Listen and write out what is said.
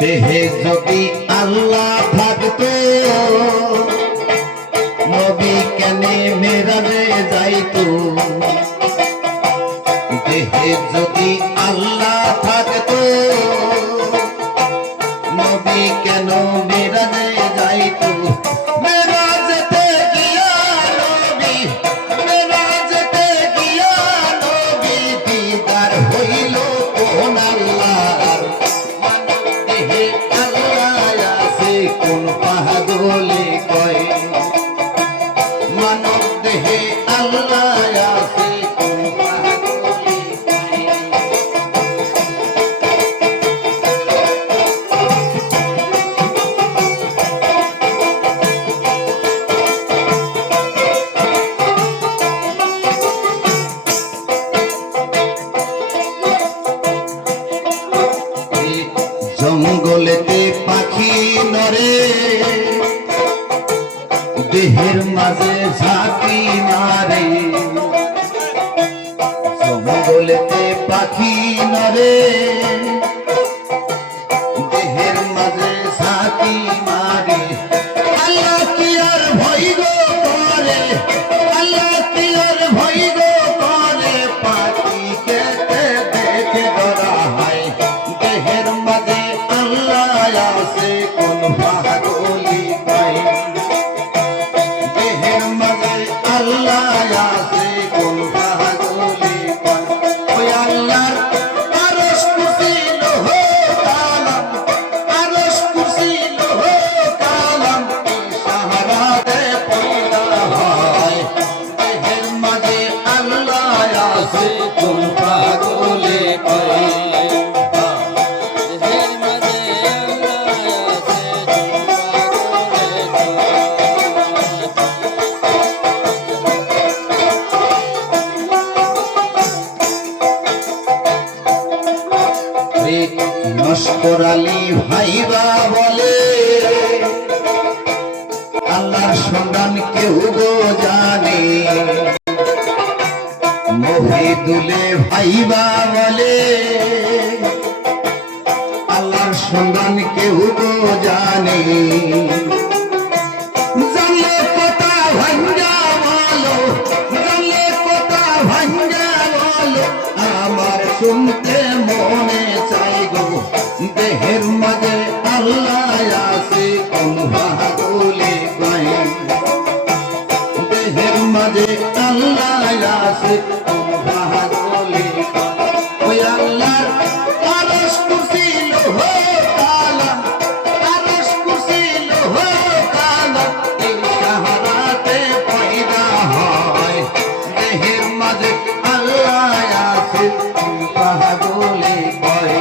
দেহে যদি আল্লাহ থাকতো নবী কেনে মেরাজে যাইতো। দেহে যদি আল্লাহ থাকতো নবী কেন মেরাজে যাইতো। মেরাজেতে গিয়া নবী, মেরাজেতে গিয়া নবী দিদার হইল কোন আল্লাহর। মানব দেহে আল্লাহ আছে কোন পাগলে কয়। মানব দেহে আল্লাহ আছে কোন পাগলে কয়। জঙ্গলেতে পাখি নরে দেহের মাঝে ঝাঁকি মারে। জঙ্গলেতে পাখি নরে দেহের মাঝে ঝাঁকি মারে। আল্লাহ কি আর ভয় গো করে, আল্লাহ কি আর ভয় গো করে। পাখিকে দেখে ডরা হয়। দেহের মাঝে আল্লাহ আছে কোন পাগলি পায়। দেহের মাঝে আল্লাহ আছে কোন পাগলি পায়। ওই আল্লাহর আরশ কুরসি লৌহ কালাম, আরশ কুরসি লৌহ কালাম ইশারাতে পয়দা হয়। দেহের মাঝে আল্লাহ আছে কোন পাগলি পায়। নস্কর আলী ভাইবা বলে আল্লাহর সন্ধান কেউ গো জানে। মহিদুলে ভাইবা বলে আল্লাহর সন্ধান কেউ গো জানে। জানলে কথা ভাঙ্গা বলো, জানলে কথা ভাঙ্গা বলো। আমার শুনতে মনে চাই গো। দেহের মাঝে আল্লাহ আছে কোন পাগলে কয়। দেহের মাঝে আল্লাহ আছে কোন পাগলে কয়। ওই আল্লাহর আরশ কুরসি লৌহ কালাম, আরশ কুরসি লৌহ কালাম ইশারাতে পয়দা হয়। দেহের মাঝে আল্লাহ আছে কোন পাগলে কয়।